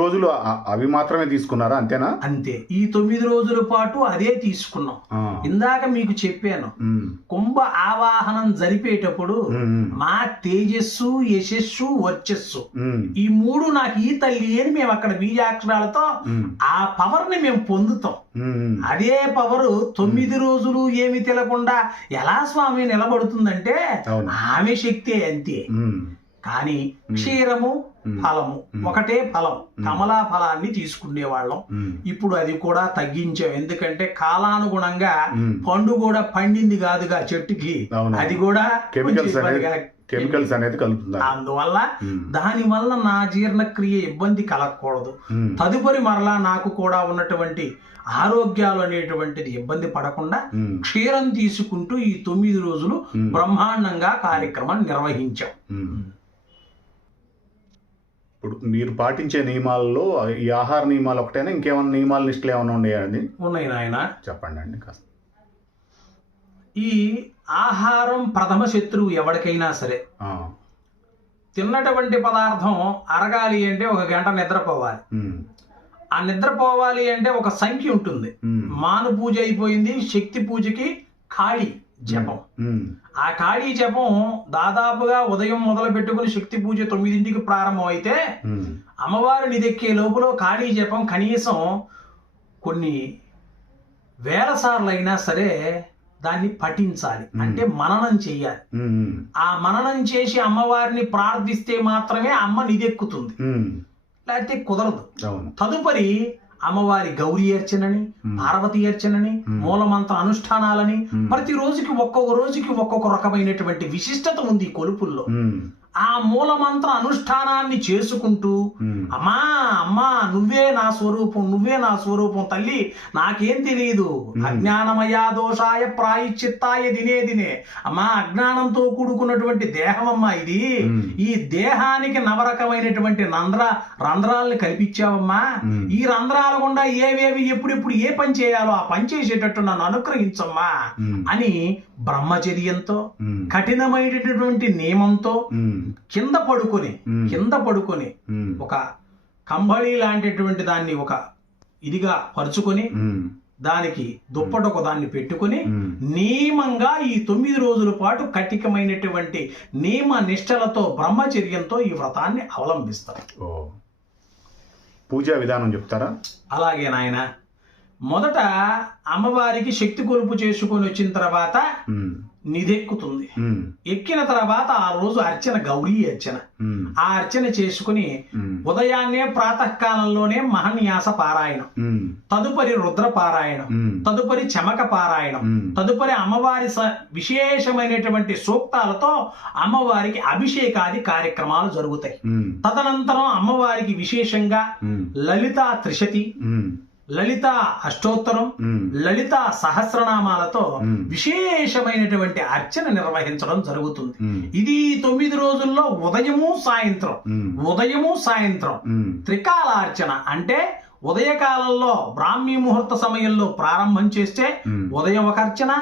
రోజులు అవి మాత్రమే తీసుకున్నారా అంతేనా అంతే ఈ తొమ్మిది రోజుల పాటు అదే తీసుకున్నాం. ఇందాక మీకు చెప్పాను. కుంభ ఆవాహనం జరిపేటప్పుడు. మా తేజస్సు యశస్సు వర్చస్సు. ఈ మూడు నాకు ఈ తల్లి అని మేము అక్కడ బీజాక్షరాలతో. ఆ పవర్ని మేము పొందుతాం. అదే పవరు తొమ్మిది రోజులు ఏమి తెలకుండా ఎలా స్వామి నిలబడుతుందంటే. ఆమె శక్తే అంతే. కానీ క్షీరము ఫలము ఒకటే ఫలం కమలా ఫలాన్ని తీసుకునే వాళ్ళం. ఇప్పుడు అది కూడా తగ్గించాం ఎందుకంటే కాలానుగుణంగా. పండు కూడా పండింది కాదుగా చెట్టుకి. అది కూడా కెమికల్స్ అనేది కలుపుతున్నారు అందువల్ల. దాని వల్ల నా జీర్ణక్రియ ఇబ్బంది కలగకూడదు. తదుపరి మరలా నాకు కూడా ఉన్నటువంటి ఆరోగ్యాలు అనేటువంటిది ఇబ్బంది పడకుండా. క్షీరం తీసుకుంటూ ఈ తొమ్మిది రోజులు. బ్రహ్మాండంగా కార్యక్రమం నిర్వహించాం. ఇప్పుడు మీరు పాటించే నియమాల్లో ఈ ఆహార నియమాలు ఒకటేనా ఇంకేమైనా నియమాల నిష్ఠలు ఏమైనా ఉన్నాయా అండి ఉన్నాయి నాయన చెప్పండి అండి కాస్త ఈ ఆహారం ప్రథమ శత్రువు ఎవరికైనా సరే. తిన్నటువంటి పదార్థం అరగాలి అంటే ఒక గంట నిద్రపోవాలి. ఆ నిద్రపోవాలి అంటే ఒక సంఖ్య ఉంటుంది. మాను పూజ అయిపోయింది శక్తి పూజకి ఖాళీ జపం. ఆ ఖాళీ జపం దాదాపుగా ఉదయం మొదలు పెట్టుకుని శక్తి పూజ తొమ్మిదింటికి ప్రారంభం అయితే. అమ్మవారు నిదెక్కే లోపల ఖాళీ జపం కనీసం కొన్ని వేల సార్లు అయినా సరే దాన్ని పఠించాలి. అంటే మననం చెయ్యాలి. ఆ మననం చేసి అమ్మవారిని ప్రార్థిస్తే మాత్రమే అమ్మ నిదెక్కుతుంది. లేకపోతే కుదరదు. తదుపరి అమ్మవారి గౌరీ అర్చనని పార్వతి అర్చనని మూలమంత్ర అనుష్ఠానాలని ప్రతి రోజుకి ఒక్కొక్క రోజుకి ఒక్కొక్క రకమైనటువంటి విశిష్టత ఉంది కొలుపుల్లో. ఆ మూలమంత్ర అనుష్ఠానాన్ని చేసుకుంటూ. అమ్మా అమ్మా నువ్వే నా స్వరూపం నువ్వే నా స్వరూపం తల్లి నాకేం తెలియదు అజ్ఞానమయ దోషాయ ప్రాయశ్చిత్తాయ దినే దినే అమ్మా అజ్ఞానంతో కూడుకున్నటువంటి దేహం అమ్మా ఇది. ఈ దేహానికి నవరకమైనటువంటి రంధ్ర రంధ్రాలని కల్పించావమ్మా మ్మ్. ఈ రంధ్రాల గుండా ఏవేవి ఎప్పుడెప్పుడు ఏ పని చేయాలో ఆ పని చేసేటట్టు నన్ను అనుగ్రహించమ్మా. అని బ్రహ్మచర్యంతో. కఠినమైనటువంటి నియమంతో. కింద పడుకొని. కింద పడుకొని. ఒక కంబళి లాంటిటువంటి దాన్ని ఒక ఇదిగా పరుచుకొని. దానికి దుప్పటొక దాన్ని పెట్టుకొని. నియమంగా ఈ తొమ్మిది రోజుల పాటు కఠికమైనటువంటి నియమ నిష్టలతో బ్రహ్మచర్యంతో ఈ వ్రతాన్ని అవలంబిస్తారు పూజా విధానం చెప్తారా అలాగే నాయన మొదట అమ్మవారికి శక్తి కొలుపు చేసుకొని వచ్చిన తర్వాత. నిదెక్కుతుంది. ఎక్కిన తర్వాత ఆ రోజు అర్చన గౌరీ అర్చన. ఆ అర్చన చేసుకుని. ఉదయాన్నే ప్రాతకాలంలోనే మహన్యాస పారాయణం. తదుపరి రుద్ర పారాయణం. తదుపరి చమక పారాయణం. తదుపరి అమ్మవారి విశేషమైనటువంటి సూక్తాలతో అమ్మవారికి అభిషేకాది కార్యక్రమాలు జరుగుతాయి. తదనంతరం అమ్మవారికి విశేషంగా. లలిత త్రిశతి. లలిత అష్టోత్తరం. లలిత సహస్రనామాలతో. విశేషమైనటువంటి అర్చన నిర్వహించడం జరుగుతుంది. ఇది తొమ్మిది రోజుల్లో ఉదయము సాయంత్రం. ఉదయము సాయంత్రం ఉమ్. త్రికాలార్చన అంటే ఉదయకాలంలో బ్రాహ్మీ ముహూర్త సమయంలో ప్రారంభం చేస్తే. ఉదయం ఒక అర్చన.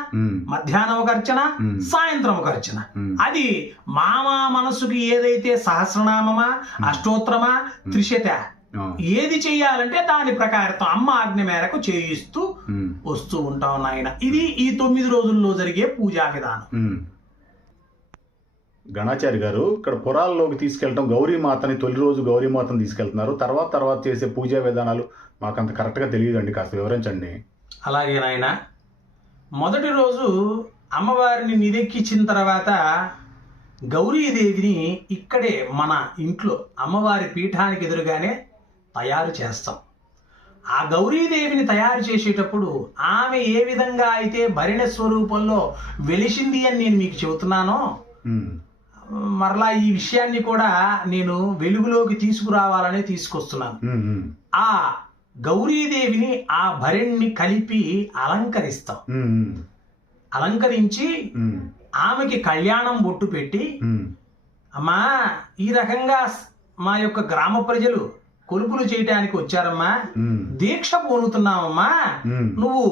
మధ్యాహ్నం ఒక అర్చన. సాయంత్రం ఒక అర్చన. అది మామా మనసుకి ఏదైతే సహస్రనామమా అష్టోత్తరమా త్రిశత. ఏది చెయ్యాలంటే దాని ప్రకారం అమ్మ ఆజ్ఞ మేరకు చేయిస్తూ. వస్తూ ఉంటాం నాయన. ఇది ఈ తొమ్మిది రోజుల్లో జరిగే పూజా విధానం. గణాచారి గారు ఇక్కడ పురాల్లోకి తీసుకెళ్ళటం గౌరీమాతని తొలి రోజు గౌరీమాతను తీసుకెళ్తున్నారు. తర్వాత తర్వాత చేసే పూజా విధానాలు మాకంత కరెక్ట్గా తెలియదండి కాస్త వివరించండి. అలాగే నాయన. మొదటి రోజు అమ్మవారిని నిదెక్కించిన తర్వాత గౌరీదేవిని ఇక్కడే మన ఇంట్లో అమ్మవారి పీఠానికి ఎదురుగానే తయారు చేస్తాం ఆ గౌరీదేవిని తయారు చేసేటప్పుడు ఆమె ఏ విధంగా అయితే భరిణ స్వరూపంలో వెలిసింది అని నేను మీకు చెబుతున్నానో. మరలా ఈ విషయాన్ని కూడా నేను వెలుగులోకి తీసుకురావాలనే తీసుకొస్తున్నాను. ఆ గౌరీదేవిని ఆ భరిణ్ణి కలిపి అలంకరిస్తాం. అలంకరించి. ఆమెకి కళ్యాణం బొట్టు పెట్టి. అమ్మా ఈ రకంగా మా యొక్క గ్రామ ప్రజలు కొలుపులు చేయటానికి వచ్చారమ్మా. దీక్ష పూనుతున్నావమ్మా. నువ్వు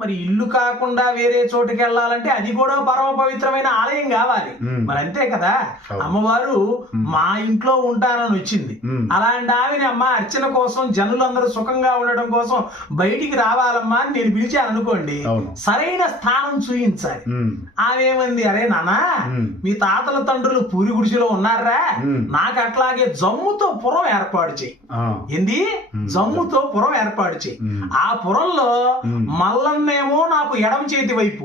మరి ఇల్లు కాకుండా వేరే చోటుకి వెళ్ళాలంటే అది కూడా పరమ పవిత్రమైన ఆలయం కావాలి. మరి అంతే కదా. అమ్మవారు మా ఇంట్లో ఉంటానని వచ్చింది. అలాంటి ఆమెని అమ్మ అర్చన కోసం జనులందరూ సుఖంగా ఉండడం కోసం బయటికి రావాలమ్మా అని నేను పిలిచాను అనుకోండి సరైన స్థానం చూయించాలి. ఆమెమంది అరే నానా. మీ తాతల తండ్రులు పూరి గుడిసెలో ఉన్నారా. నాకు అట్లాగే జమ్ముతో పురం ఏర్పాటు చేయి. ఏంది. జమ్ముతో పురం ఏర్పాటు చేయి. ఆ పురంలో ఉమ్. మల్లన్నేమో నాకు ఎడం చేతి వైపు.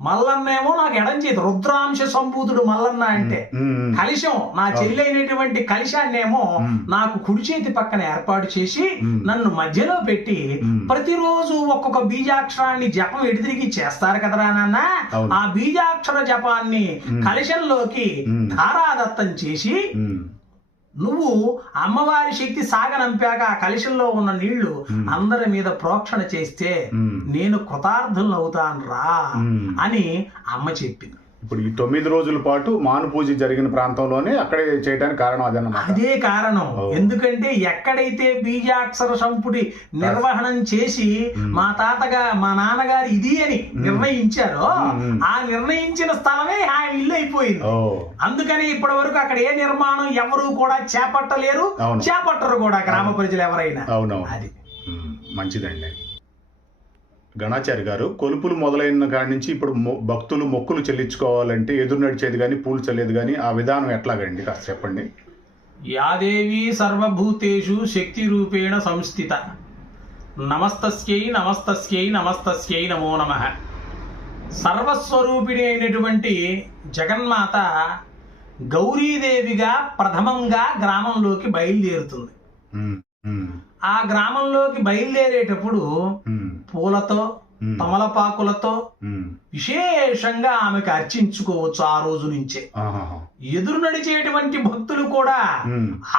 మల్లన్నేమో నాకు ఎడం చేతి రుద్రాంశ సంభూతుడు మల్లన్న అంటే. కలిశం నా చెల్లి అయినటువంటి కలిశాన్నేమో. నాకు కుడి చేతి పక్కన ఏర్పాటు చేసి. నన్ను మధ్యలో పెట్టి. ప్రతిరోజు ఒక్కొక్క బీజాక్షరాన్ని జపం ఎడితిరిగి చేస్తారు కదరా నాన్న. ఆ బీజాక్షర జపాన్ని. కలశంలోకి. ధారాదత్తం చేసి. నువ్వు అమ్మవారి శక్తి సాగనంపాక ఆ కలశంలో ఉన్న నీళ్ళు. అందరి మీద ప్రోక్షణ చేస్తే. నేను కృతార్థులను అవుతాను రా. అని అమ్మ చెప్పింది ఇప్పుడు ఈ తొమ్మిది రోజుల పాటు మాను పూజ జరిగిన ప్రాంతంలోనే అక్కడే చేయడానికి కారణం అదన్నమాట. అదే కారణం. ఎందుకంటే ఎక్కడైతే బీజాక్షర సంపుటి నిర్వహణం చేసి. మా తాతగా మా నాన్నగారు ఇది అని నిర్ణయించారో. ఆ నిర్ణయించిన స్థలమే ఆ ఇల్లు అయిపోయింది. అందుకని ఇప్పటి వరకు అక్కడ ఏ నిర్మాణం ఎవరు కూడా చేపట్టలేరు. చేపట్టరు కూడా గ్రామ ప్రజలు ఎవరైనా. అది. మంచిదండి గణాచారి గారు కొలుపులు మొదలైన కాడి నుంచి ఇప్పుడు భక్తులు మొక్కులు చెల్లించుకోవాలంటే ఎదురు నడిచేది కానీ పూలు చల్లేది కానీ ఆ విధానం ఎట్లాగండి? కాస్త చెప్పండి. యాదేవి సర్వభూతేషు శక్తి రూపేణ సంస్థిత. నమస్తస్యై నమస్తస్యై నమస్తస్యై నమో నమ. సర్వస్వరూపిణి అయినటువంటి జగన్మాత గౌరీదేవిగా ప్రథమంగా గ్రామంలోకి బయలుదేరుతుంది. ఆ గ్రామంలోకి బయలుదేరేటప్పుడు పూలతో తమలపాకులతో విశేషంగా ఆమెకు అర్చించుకోవచ్చు ఆ రోజు నుంచే. ఎదురు నడిచేటువంటి భక్తులు కూడా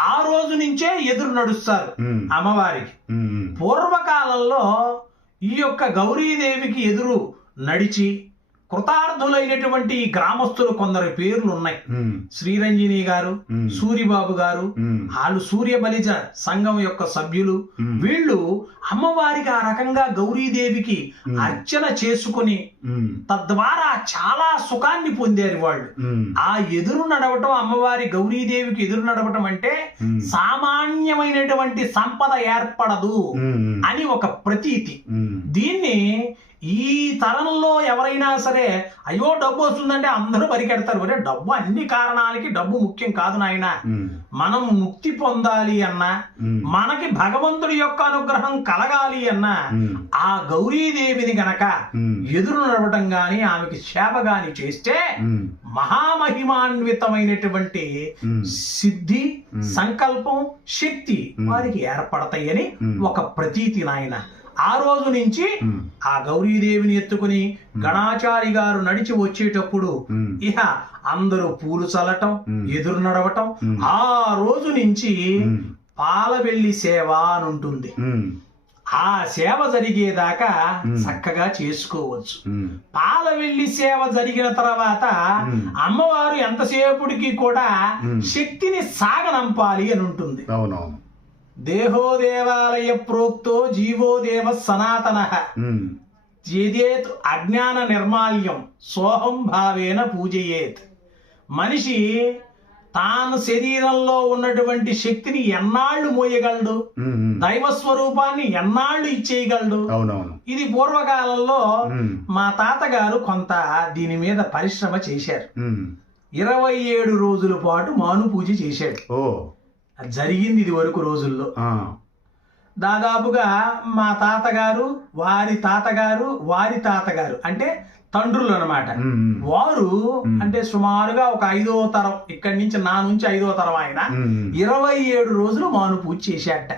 ఆ రోజు నుంచే ఎదురు నడుస్తారు అమ్మవారికి. పూర్వకాలంలో ఈ యొక్క గౌరీదేవికి ఎదురు నడిచి కృతార్థులైనటువంటి గ్రామస్తులు కొందరి పేర్లు ఉన్నాయి శ్రీరంజని గారు సూరిబాబు గారు వాళ్ళు సూర్య బలిజ సంఘం యొక్క సభ్యులు. వీళ్ళు అమ్మవారికి ఆ రకంగా గౌరీదేవికి. అర్చన చేసుకుని తద్వారా చాలా సుఖాన్ని పొందారు వాళ్ళు. ఆ ఎదురు నడవటం అమ్మవారి గౌరీదేవికి ఎదురు నడవటం అంటే సామాన్యమైనటువంటి సంపద ఏర్పడదు అని ఒక ప్రతీతి. దీన్ని ఈ తరంలో ఎవరైనా సరే అయ్యో డబ్బు వస్తుందంటే అందరూ పరిగెడతారు. ఒరే డబ్బు అన్ని కారణాలకి డబ్బు ముఖ్యం కాదు నాయన. మనం ముక్తి పొందాలి అన్నా. మనకి భగవంతుడి యొక్క అనుగ్రహం కలగాలి అన్నా. ఆ గౌరీదేవిని గనక ఎదురు నడవటం గాని ఆమెకి సేవ గాని చేస్తే మహామహిమాన్వితమైనటువంటి సిద్ధి. సంకల్పం శక్తి. వారికి ఏర్పడతాయని. ఒక ప్రతీతి నాయన. ఆ రోజు నుంచి ఆ గౌరీదేవిని ఎత్తుకుని గణాచారి గారు నడిచి వచ్చేటప్పుడు ఇహ అందరూ పూలు చల్లటం. ఎదురు నడవటం. ఆ రోజు నుంచి పాలవెల్లి సేవ అని ఉంటుంది ఆ సేవ జరిగేదాకా. చక్కగా చేసుకోవచ్చు పాలవెల్లి సేవ జరిగిన తర్వాత మ్మ్. అమ్మవారు ఎంతసేపుడికి కూడా. శక్తిని సాగనంపాలి అని ఉంటుంది అవునవును దేహో దేవాలయ ప్రోక్తో జీవో దేవ సనాతన. చేదేత్ అజ్ఞాన నిర్మాల్యం సోహం భావేన పూజయేత్. మనిషి తాను శరీరంలో ఉన్నటువంటి శక్తిని ఎన్నాళ్ళు మోయగలడు? దైవ స్వరూపాన్ని ఎన్నాళ్ళు ఇచ్చేయగలడు? ఇది పూర్వకాలంలో మా తాతగారు కొంత దీని మీద పరిశ్రమ చేశారు. ఇరవై ఏడు రోజుల పాటు మాను పూజ చేశాడు. జరిగింది ఇది వరకు రోజుల్లో. దాదాపుగా మా తాతగారు వారి తాతగారు వారి తాతగారు అంటే తండ్రులు ఉమ్, వారు. అంటే సుమారుగా ఒక ఐదో తరం ఇక్కడి నుంచి నా నుంచి ఐదో తరం ఆయన ఇరవై ఏడు రోజులు మాను పూజ చేశాట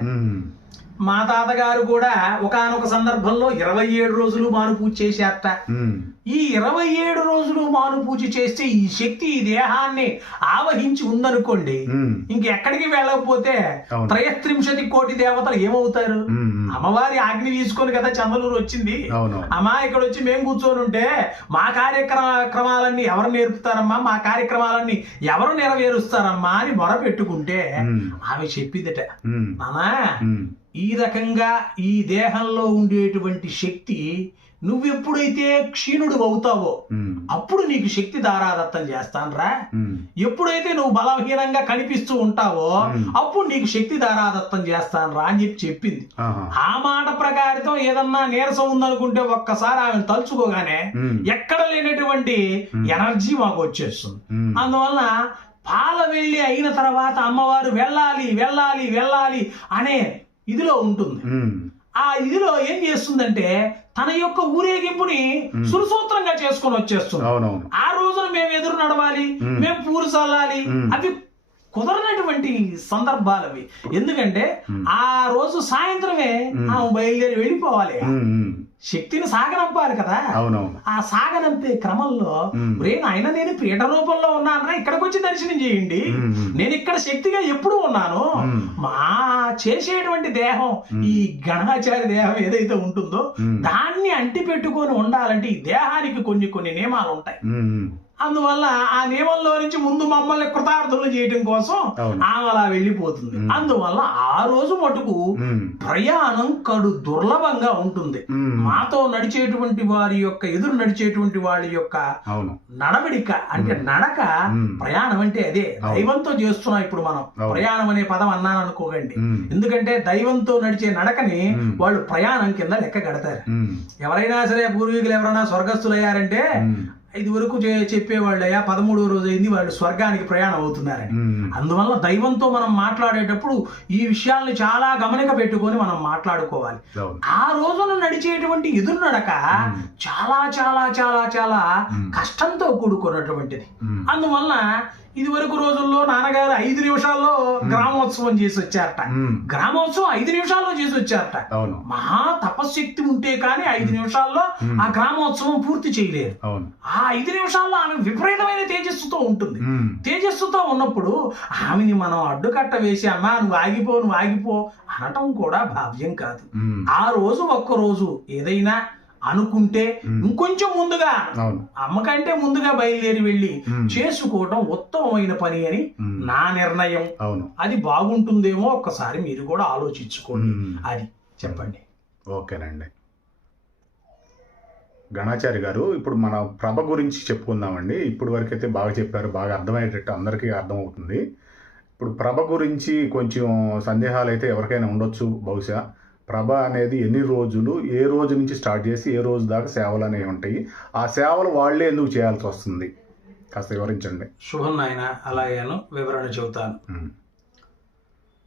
మా తాతగారు కూడా ఒకానొక సందర్భంలో ఇరవై ఏడు రోజులు మాను పూజ చేశారట. ఈ ఇరవై ఏడు రోజులు మాను పూజ చేస్తే ఈ శక్తి ఈ దేహాన్ని ఆవహించి ఉందనుకోండి ఇంకెక్కడికి వెళ్ళకపోతే అవును. త్రయస్త్రింశతి కోటి దేవతలు ఏమవుతారు? అమ్మవారి ఆజ్ఞ తీసుకొని కదా చంద్రలూరు వచ్చింది. అమ్మా ఇక్కడ వచ్చి మేము కూర్చొని ఉంటే మా కార్యక్రమాలన్నీ ఎవరు నేర్పుతారమ్మా? మా కార్యక్రమాలన్నీ ఎవరు నెరవేరుస్తారమ్మా అని మొర పెట్టుకుంటే ఆమె చెప్పిందట. ఉమ్, ఈ రకంగా ఈ దేహంలో ఉండేటువంటి శక్తి నువ్వెప్పుడైతే క్షీణుడు అవుతావో అప్పుడు నీకు శక్తి దారాదత్తం చేస్తానరా. ఎప్పుడైతే నువ్వు బలహీనంగా కనిపిస్తూ ఉంటావో. అప్పుడు నీకు శక్తి దారాదత్తం చేస్తానరా అని చెప్పి చెప్పింది. ఆ మాట ప్రకారితం ఏదన్నా నీరసం ఉందనుకుంటే ఒక్కసారి ఆమెను తలుచుకోగానే ఎక్కడ లేనటువంటి. ఎనర్జీ మాకు వచ్చేస్తుంది. అందువల్ల పాల వెళ్ళి అయిన తర్వాత అమ్మవారు వెళ్ళాలి వెళ్ళాలి వెళ్ళాలి అనే ఇదిలో ఉంటుంది ఆ ఇదిలో ఏం చేస్తుందంటే తన యొక్క ఊరేగింపుని. సురసూత్రంగా చేసుకొని వచ్చేస్తుంది ఆ రోజున మేము ఎదురు నడవాలి. మేము పూరు చల్లాలి. అవి కుదరనటువంటి సందర్భాలు అవి ఎందుకంటే. ఆ రోజు సాయంత్రమే. ఆమె బయలుదేరి వెళ్ళిపోవాలి. శక్తిని సాగనంపాలి కదా. ఆ సాగనంపే క్రమంలో. రే నాయన నేను పీఠ రూపంలో ఉన్నానరా? ఇక్కడికి వచ్చి దర్శనం చేయండి. నేను ఇక్కడ శక్తిగా ఎప్పుడు ఉన్నాను. మా చేసేటువంటి దేహం. ఈ గణాచారి దేహం ఏదైతే ఉంటుందో దాన్ని అంటి పెట్టుకొని ఉండాలంటే ఈ దేహానికి కొన్ని కొన్ని నియమాలు ఉంటాయి. అందువల్ల ఆ నియమంలో నుంచి ముందు మమ్మల్ని కృతార్థులు చేయడం కోసం ఆమె అలా వెళ్ళిపోతుంది. అందువల్ల ఆ రోజు మటుకు ప్రయాణం కడు దుర్లభంగా ఉంటుంది. మాతో నడిచేటువంటి వారి యొక్క ఎదురు నడిచేటువంటి వాళ్ళ యొక్క నడవడిక అంటే నడక ప్రయాణం అంటే అదే. దైవంతో చేస్తున్నాం ఇప్పుడు మనం. ప్రయాణం అనే పదం అన్నాను అనుకోకండి. ఎందుకంటే దైవంతో నడిచే నడకని. వాళ్ళు ప్రయాణం కింద లెక్క కడతారు. ఎవరైనా సరే పూర్వీకులు ఎవరైనా స్వర్గస్థులయ్యారంటే ఇది వరకు చే- చెప్పేవాళ్ళయ్యా పదమూడవ రోజు అయింది వాళ్ళు స్వర్గానికి ప్రయాణం అవుతున్నారని. అందువల్ల దైవంతో మనం మాట్లాడేటప్పుడు ఈ విషయాల్ని చాలా గమనిక పెట్టుకొని మనం మాట్లాడుకోవాలి. ఆ రోజున నడిచేటువంటి ఎదురు నడక. చాలా చాలా చాలా చాలా. కష్టంతో కూడుకున్నటువంటిది. అందువల్ల ఇది వరకు రోజుల్లో నాన్నగారు ఐదు నిమిషాల్లో గ్రామోత్సవం చేసి వచ్చారట. గ్రామోత్సవం ఐదు నిమిషాల్లో చేసి వచ్చారట. అవును. మహా తపశక్తి ఉంటే కానీ ఐదు నిమిషాల్లో. ఆ గ్రామోత్సవం పూర్తి చేయలేరు అవును. ఆ ఐదు నిమిషాల్లో ఆమె విపరీతమైన తేజస్సుతో ఉంటుంది. తేజస్సుతో ఉన్నప్పుడు ఆమెని మనం అడ్డుకట్ట వేసి అమ్మా నువ్వు ఆగిపో నువ్వు ఆగిపో అనటం కూడా భావ్యం కాదు. ఆ రోజు ఒక్క రోజు ఏదైనా అనుకుంటే. ఇంకొంచెం ముందుగా అవును. అమ్మకంటే ముందుగా బయలుదేరి వెళ్ళి చేసుకోవటం ఉత్తమమైన పని అని నా నిర్ణయం. అవును. అది బాగుంటుందేమో ఒక్కసారి మీరు కూడా ఆలోచించుకోండి. అది చెప్పండి. ఓకేనండి. గణాచారి గారు ఇప్పుడు మన ప్రభ గురించి చెప్పుకుందామండి. ఇప్పుడు వరకు అయితే బాగా చెప్పారు బాగా అర్థమయ్యేటట్టు అందరికీ అర్థమవుతుంది. ఇప్పుడు ప్రభ గురించి కొంచెం సందేహాలు అయితే ఎవరికైనా ఉండొచ్చు బహుశా. ప్రభ అనేది ఎన్ని రోజులు ఏ రోజు నుంచి స్టార్ట్ చేసి ఏ రోజు దాకా సేవలు అనేవి ఉంటాయి. ఆ సేవలు వాళ్ళే ఎందుకు చేయాల్సి వస్తుంది? కాస్త వివరించండి. శుభం నాయన అలాగేను వివరణ చెబుతాను.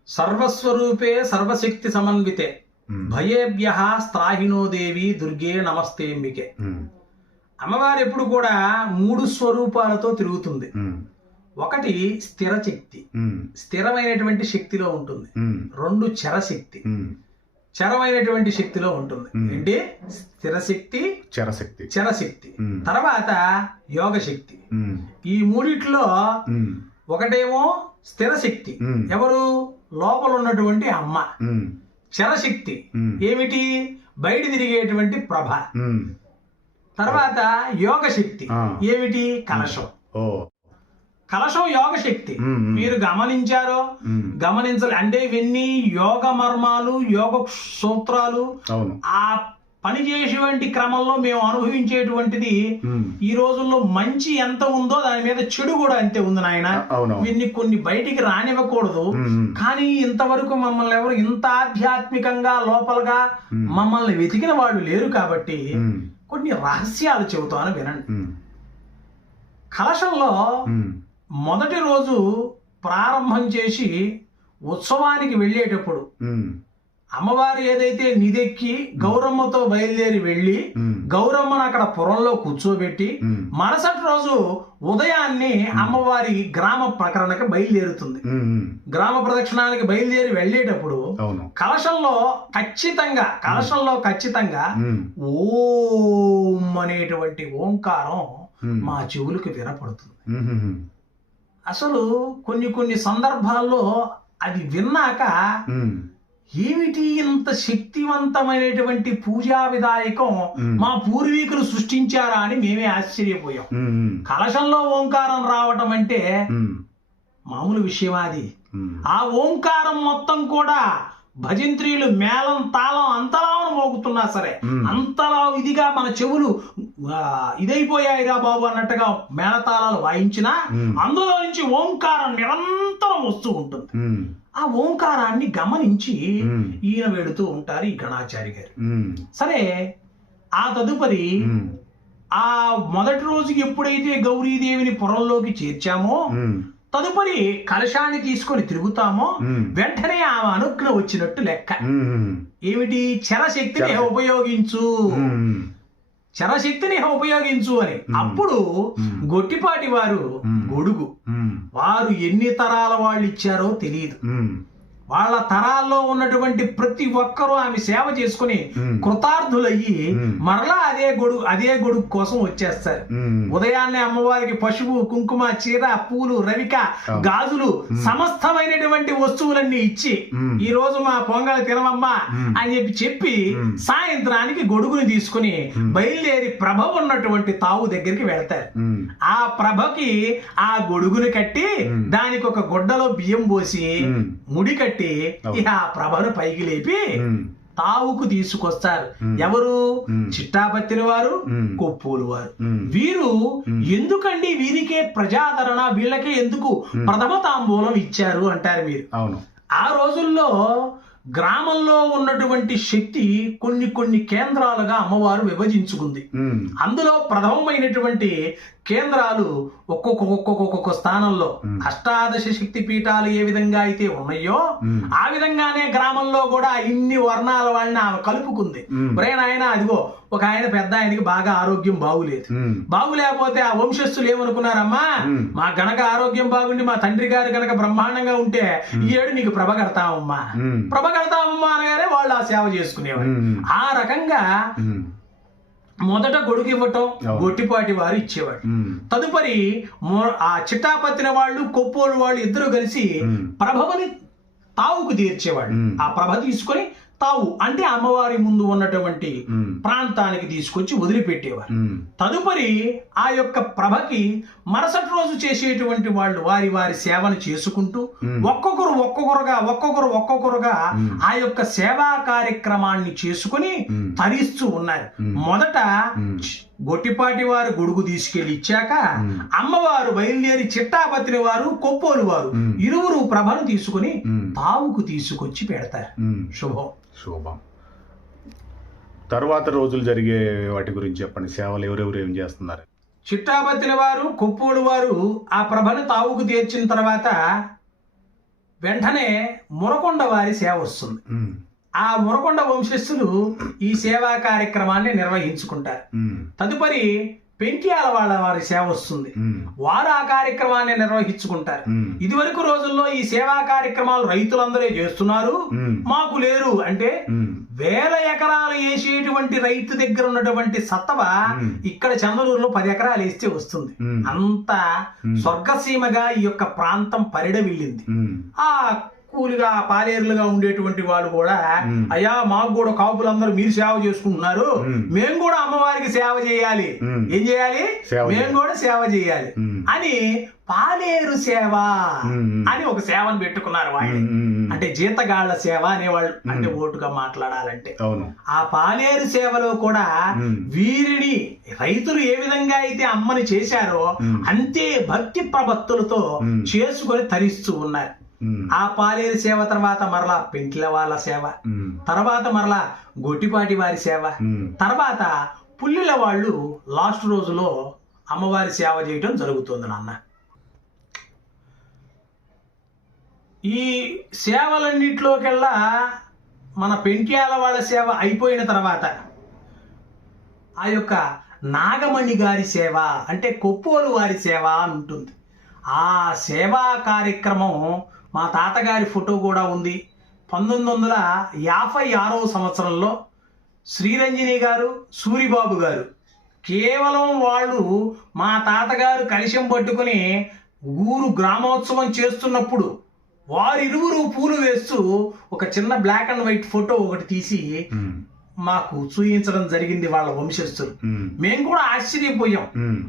సర్వస్వరూపే సర్వశక్తి సమన్వితే. భయేభ్య స్త్రాహినో దేవి దుర్గే నమస్తేంబికే అమ్మవారు ఎప్పుడు కూడా మూడు స్వరూపాలతో తిరుగుతుంది. ఒకటి స్థిర శక్తి స్థిరమైనటువంటి శక్తిలో ఉంటుంది. రెండు చరశక్తి. చరమైనటువంటి శక్తిలో ఉంటుంది. Hmm. అంటే స్థిర శక్తి చరశక్తి. చరశక్తి తర్వాత యోగ శక్తి ఈ మూడిట్లో ఒకటేమో స్థిర శక్తి ఉమ్, ఎవరు? లోపల ఉన్నటువంటి అమ్మ చరశక్తి. ఏమిటి? బయట తిరిగేటువంటి ప్రభ. తర్వాత యోగ శక్తి. ఏమిటి? కలశం. కలశం యోగ శక్తి మీరు గమనించారో? గమనించాలి. అంటే ఇవన్నీ యోగ మర్మాలు యోగ సూత్రాలు ఆ పని చేసేటువంటి క్రమంలో మేము అనుభవించేటువంటిది ఈ రోజుల్లో మంచి ఎంత ఉందో దాని మీద చెడు కూడా అంతే ఉంది నాయన. ఇవన్నీ కొన్ని బయటికి రానివ్వకూడదు. కానీ ఇంతవరకు మమ్మల్ని ఎవరు ఇంత ఆధ్యాత్మికంగా లోపలగా మమ్మల్ని వెతికిన వాళ్ళు లేరు కాబట్టి కొన్ని రహస్యాలు చెబుతాను వినండి. కలశంలో మొదటి రోజు ప్రారంభం చేసి ఉత్సవానికి వెళ్ళేటప్పుడు అమ్మవారు ఏదైతే నిదెక్కి గౌరమ్మతో బయలుదేరి వెళ్ళి గౌరమ్మను అక్కడ పురంలో కూర్చోబెట్టి మరుసటి రోజు ఉదయాన్నే అమ్మవారి గ్రామ ప్రకరణకి బయలుదేరుతుంది. గ్రామ ప్రదక్షిణానికి బయలుదేరి వెళ్ళేటప్పుడు కలశంలో ఖచ్చితంగా కలశంలో ఖచ్చితంగా ఓం అనేటువంటి ఓంకారం మా చెవులకు వినపడుతుంది. అసలు కొన్ని కొన్ని సందర్భాల్లో అది విన్నాక ఏమిటి ఇంత శక్తివంతమైనటువంటి పూజా విధాయకం మా పూర్వీకులు సృష్టించారా అని మేమే ఆశ్చర్యపోయాం. కలశంలో ఓంకారం రావటం అంటే మామూలు విషయం అది? ఆ ఓంకారం మొత్తం కూడా భజంత్రీలు మేళం తాళం అంతలా మోగుతున్నా సరే. అంతలా ఇదిగా మన చెవులు ఇదైపోయాయిరా బాబు అన్నట్టుగా మేళతాళాలు వాయించినా. అందులో నుంచి ఓంకారం నిరంతరం వస్తూ ఉంటుంది. ఆ ఓంకారాన్ని గమనించి ఈయన వెళుతూ ఉంటారు ఈ గణాచారి గారు. సరే ఆ తదుపరి ఆ మొదటి రోజుకి ఎప్పుడైతే గౌరీదేవిని పొరంలోకి చేర్చామో తదుపరి కలశాన్ని తీసుకొని తిరుగుతామో వెంటనే ఆమె అనుగ్న వచ్చినట్టు లెక్క. ఏమిటి? చరశక్తిని చర- ఉపయోగించు. చరశక్తిని ఉపయోగించు అని. అప్పుడు. గొట్టిపాటి వారు. గొడుగు. వారు ఎన్ని తరాల వాళ్ళు ఇచ్చారో తెలియదు వాళ్ళ తరాల్లో ఉన్నటువంటి ప్రతి ఒక్కరూ ఆమె సేవ చేసుకుని. కృతార్థులయ్యి. మరలా అదే గొడుగు అదే గొడుగు కోసం వచ్చేస్తారు ఉదయాన్నే అమ్మవారికి పశువు కుంకుమ చీర పూలు రవిక. గాజులు సమస్తమైనటువంటి వస్తువులన్నీ ఇచ్చి. ఈ రోజు మా పొంగల్ తినమమ్మా మ్మ్. అని చెప్పి చెప్పి. సాయంత్రానికి గొడుగుని తీసుకుని. బయలుదేరి ప్రభ ఉన్నటువంటి తావు దగ్గరికి వెళతారు ఆ ప్రభకి ఆ గొడుగుని కట్టి. దానికి ఒక గుడ్డలో బియ్యం పోసి ముడి కట్టి ఇక ఆ ప్రభను పైకి లేపి తావుకు తీసుకొస్తారు. ఎవరు మ్మ్. చిట్టాపత్తిన వారు. కొప్పులు వారు వీరు. ఎందుకండి వీరికే ప్రజాదరణ వీళ్ళకే ఎందుకు. ప్రథమ తాంబూలం ఇచ్చారు అంటారు మీరు అవును ఆ రోజుల్లో గ్రామంలో ఉన్నటువంటి శక్తి కొన్ని కొన్ని కేంద్రాలుగా అమ్మవారు విభజించుకుంది అందులో ప్రథమమైనటువంటి కేంద్రాలు ఒక్కొక్క ఒక్కొక్క ఒక్కొక్క స్థానంలో. అష్టాదశ శక్తి పీఠాలు ఏ విధంగా అయితే ఉన్నాయో ఆ విధంగానే గ్రామంలో కూడా ఇన్ని వర్ణాల వాళ్ళని ఆమె కలుపుకుంది. ఒరే నాయన అదిగో ఒక ఆయన పెద్ద ఆయనకి బాగా ఆరోగ్యం బాగులేదు. బాగులేకపోతే ఆ వంశస్థులు ఏమనుకున్నారమ్మా? మ్మ్. మా గనక ఆరోగ్యం బాగుండి మా తండ్రి గారు గనక బ్రహ్మాండంగా ఉంటే ఈ ఏడు నీకు ప్రభ కడతామమ్మా ప్రభ కడతామమ్మా అనగానే వాళ్ళు ఆ సేవ చేసుకునేవారు. ఆ రకంగా మొదట గొడుగు ఇవ్వటం. గొట్టిపాటి వారు ఇచ్చేవాడు తదుపరి ఆ చిట్టాపత్తిన వాళ్ళు కొప్పోలు వాళ్ళు ఇద్దరు కలిసి ప్రభవని తావుకు తీర్చేవాడు. ఆ ప్రభ తీసుకొని తావు అంటే అమ్మవారి ముందు ఉన్నటువంటి ప్రాంతానికి తీసుకొచ్చి వదిలిపెట్టేవారు తదుపరి ఆ యొక్క ప్రభకి మరుసటి రోజు చేసేటువంటి వాళ్ళు వారి వారి సేవను చేసుకుంటూ. ఒక్కొక్కరు ఒక్కొక్కరుగా ఒక్కొక్కరు ఒక్కొక్కరుగా. ఆ యొక్క సేవా కార్యక్రమాన్ని చేసుకుని. తరిస్తూ ఉన్నారు. మొదట. గొట్టిపాటి వారు గొడుగు తీసుకెళ్ళి ఇచ్చాక మ్మ్. అమ్మవారు బయలుదేరి చిట్టాపత్రి వారు కొప్పోలు వారు. ఇరువురు ప్రభను తీసుకుని. తావుకు తీసుకొచ్చి పెడతారు. శుభం శుభం తరువాత రోజులు జరిగే వాటి గురించి చెప్పండి సేవలు ఎవరెవరు ఏం చేస్తున్నారు చిట్టాపత్తిన వారు కొప్పోడు వారు ఆ ప్రభను తావుకు తీర్చిన తర్వాత వెంటనే మురకొండ వారి సేవ వస్తుంది ఆ మురకొండ వంశస్థులు ఈ సేవా కార్యక్రమాన్ని నిర్వహించుకుంటారు. తదుపరి పెంకియాల వాళ్ళ వారి సేవ వస్తుంది. వారు ఆ కార్యక్రమాన్ని నిర్వహించుకుంటారు. ఉమ్, ఇదివరకు రోజుల్లో ఈ సేవా కార్యక్రమాలు రైతులందరూ చేస్తున్నారు. మాకు లేరు. అంటే వేల ఎకరాలు వేసేటువంటి రైతు దగ్గర ఉన్నటువంటి సత్తవ. ఇక్కడ చంద్రూరులో పది ఎకరాలు వేస్తే వస్తుంది. అంత. స్వర్గసీమగా ఈ యొక్క ప్రాంతం పరిడవిల్లింది. ఉమ్, ఆ కూలిగా పాలేరులుగా ఉండేటువంటి వాళ్ళు కూడా. అయ్యా మాకు కూడా కాపులందరూ మీరు సేవ చేసుకుంటున్నారు మ్మ్. కూడా అమ్మవారికి సేవ చేయాలి. ఏం చేయాలి మేము. కూడా సేవ చేయాలి అని పాలేరు సేవ. అని ఒక సేవను పెట్టుకున్నారు వాళ్ళు అంటే జీతగాళ్ళ సేవ అనేవాళ్ళు అంటే ఓటుగా మాట్లాడాలంటే ఆ పాలేరు సేవలో కూడా. వీరిని రైతులు ఏ విధంగా అయితే అమ్మని చేశారో. అంతే భక్తి ప్రభక్తులతో. చేసుకొని తరిస్తూ ఉన్నారు ఆ పాలేరు సేవ తర్వాత మరలా పెంట్ల వాళ్ళ సేవ. తర్వాత మరలా గొట్టిపాటి వారి సేవ. తర్వాత పుల్లిల వాళ్ళు లాస్ట్ రోజులో అమ్మవారి సేవ చేయటం జరుగుతుంది నాన్న. ఈ సేవలన్నిటిలోకెల్లా మన పెంట్యాల వాళ్ళ సేవ అయిపోయిన తర్వాత ఆ యొక్క నాగమణి గారి సేవ అంటే కొప్పోలు వారి సేవ అని ఉంటుంది ఆ సేవా కార్యక్రమం మా తాతగారి ఫోటో కూడా ఉంది. పంతొమ్మిది వందల యాభై ఆరవ సంవత్సరంలో శ్రీరంజని గారు సూరిబాబు గారు కేవలం వాళ్ళు మా తాతగారు కలశం పట్టుకుని ఊరు గ్రామోత్సవం చేస్తున్నప్పుడు వారిరువురు పూలు వేస్తూ ఒక చిన్న బ్లాక్ అండ్ వైట్ ఫోటో ఒకటి తీసి మాకు చూయించడం జరిగింది వాళ్ళ వంశస్థులు. మేము. కూడా ఆశ్చర్యపోయాం.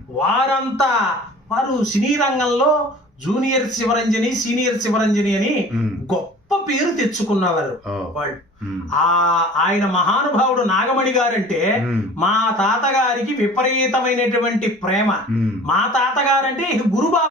వారంతా వారు సినీ రంగంలో జూనియర్ శివరంజని సీనియర్ శివరంజని అని గొప్ప పేరు తెచ్చుకున్నవారు వాళ్ళు. ఆ ఆయన మహానుభావుడు నాగమణి గారంటే మా తాతగారికి విపరీతమైనటువంటి ప్రేమ. మా తాతగారంటే ఇక గురుబాబు